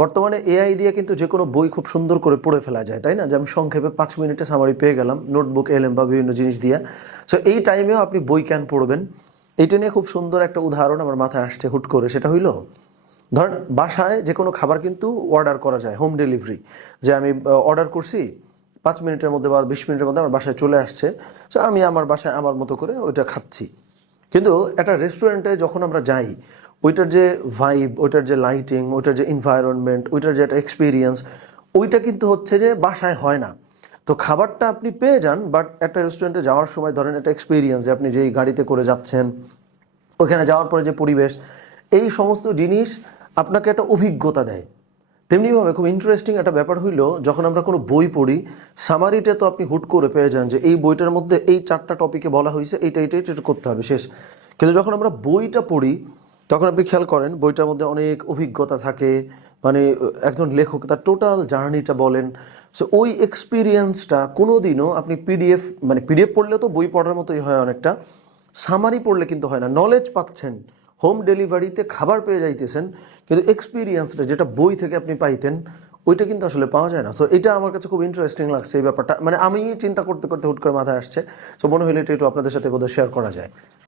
বর্তমানে এআই দিয়ে কিন্তু যে কোনো বই খুব সুন্দর করে পড়ে ফেলা যায়, তাই না? যে আমি সংক্ষেপে 5 মিনিটে সামারি পেয়ে গেলাম নোটবুক এলএম বা বিভিন্ন জিনিস দিয়ে। সো এই টাইমেও আপনি বই কেন পড়বেন? এইটা নিয়ে খুব সুন্দর একটা উদাহরণ আমার মাথায় আসছে হুট করে। সেটা হইলো, ধরেন বাসায় যে কোনো খাবার কিন্তু অর্ডার করা যায়, হোম ডেলিভারি। যে আমি অর্ডার করছি, 5 মিনিটের মধ্যে বা 20 মিনিটের মধ্যে আমার বাসায় চলে আসছে। সো আমি আমার বাসায় আমার মতো করে ওইটা খাচ্ছি। কিন্তু একটা রেস্টুরেন্টে যখন আমরা যাই, ওইটার যে ভাইব, ওইটার যে লাইটিং, ওইটার যে এনভায়রনমেন্ট, ওইটার যে একটা এক্সপিরিয়েন্স, ওইটা কিন্তু হচ্ছে যে বাসায় হয় না। তো খাবারটা আপনি পেয়ে যান, বাট একটা রেস্টুরেন্টে যাওয়ার সময় ধরেন একটা এক্সপিরিয়েন্স, যে আপনি যেই গাড়িতে করে যাচ্ছেন, ওখানে যাওয়ার পরে যে পরিবেশ, এই সমস্ত জিনিস আপনাকে একটা অভিজ্ঞতা দেয়। তেমনিভাবে খুব ইন্টারেস্টিং একটা ব্যাপার হইলো, যখন আমরা কোনো বই পড়ি, সামারিতে তো আপনি হুট করে পেয়ে যান যে এই বইটার মধ্যে এই 4টা টপিকে বলা হয়েছে, এইটা এইটা এটা করতে হবে, শেষ। কিন্তু যখন আমরা বইটা পড়ি, তখন আপনি খেয়াল করেন বইটার মধ্যে অনেক অভিজ্ঞতা থাকে। মানে একজন লেখক তার টোটাল জার্নিটা বলেন। সো ওই এক্সপিরিয়েন্সটা কোনো দিনও আপনি পিডিএফ, মানে পিডিএফ পড়লে তো বই পড়ার মতোই হয় অনেকটা, সামারি পড়লে কিন্তু হয় না। নলেজ পাচ্ছেন, হোম ডেলিভারিতে খাবার পেয়ে যাইতেছেন, কিন্তু এক্সপিরিয়েন্সটা যেটা বই থেকে আপনি পাইতেন, ওইটা কিন্তু আসলে পাওয়া যায় না। সো এটা আমার কাছে খুব ইন্টারেস্টিং লাগছে এই ব্যাপারটা। মানে আমি চিন্তা করতে করতে হুট করে মাথায় আসছে। সো মনে হলো এটা একটু আপনাদের সাথে বোধহয় শেয়ার করা যায়।